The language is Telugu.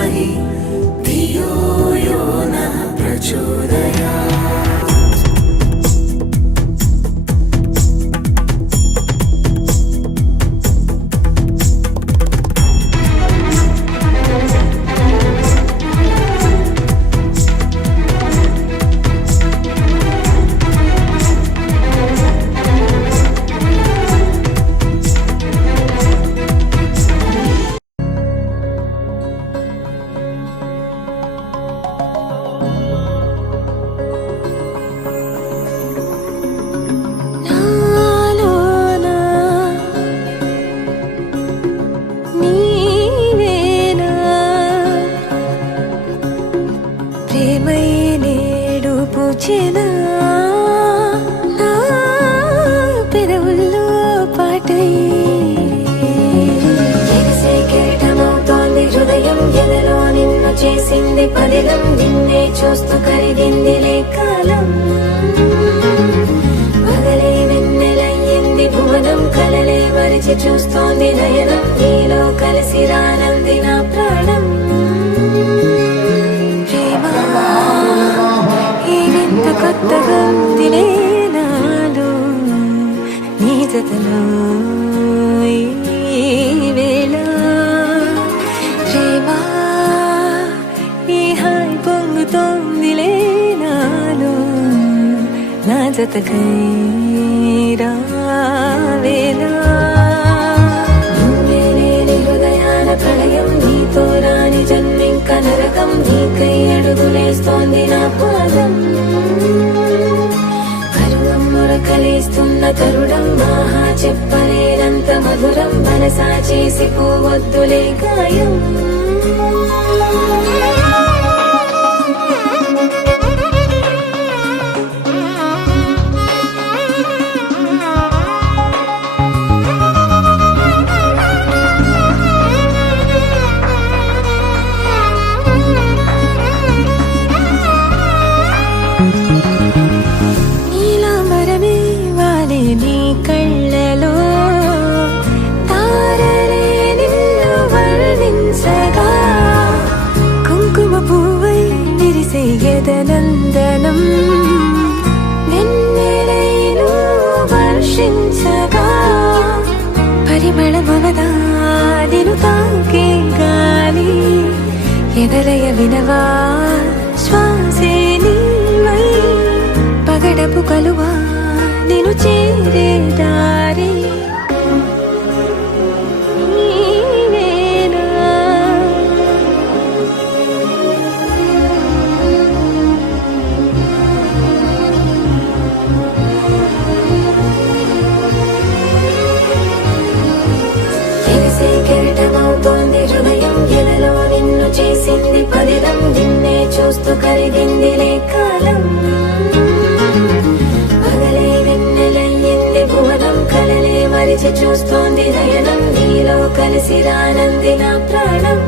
पाहि धियो यो नः प्रचोदयात्। పెదవుల్లో పాటై ఎగిసే కిరీటమవుతోంది హృదయం, ఎదలో నిన్ను చేసింది పదిలం, నిన్నే చూస్తూ కరిగిందిలే కాలం. పగలే వెన్నెలయ్యింది భువనం, కలలే మరిచి చూస్తోంది నయనం, నీలో కలిసి రానంది నా ప్రాణం. కొత్తగా తినే నాలో నీ జతలో ఈ వేళ ప్రేమ ఈ హాయ్ పొంగుతోందిలే నాలో నా జతకై రావేళ. నువ్వే లేని హృదయాల ప్రళయం, నీతో రాని జన్మింక నరకం, నీకై అడుగులేస్తోంది నా పాదం. కలిస్తున్న తరుణం ఆహా చెప్పలేనంత మధురం, మనసా చేసి పోవద్దులే గాయం. నీ కళ్ళలో తారలే నిన్ను వర్ణించగా, కుంకుమ పువ్వై విరిసే ఎదనందనం, వెన్నెలైను వర్షించగా, పరిమళమవదా నిన్ను తాకే గాలి, ఎదలయ వినవా శ్వాసే నీవై, పగడపు కలువా నిన్ను చేరే దారి నీవేనా. ఎగిసే కిరీటమవుతోంది హృదయం, ఎదలో నిన్ను చేసింది పదిలం, నిన్నే చూస్తూ కరిగిందిలే కాలం. కలలే మరిచి చూస్తోంది నయనం, నీలో కలిసి రానంది నా ప్రాణం.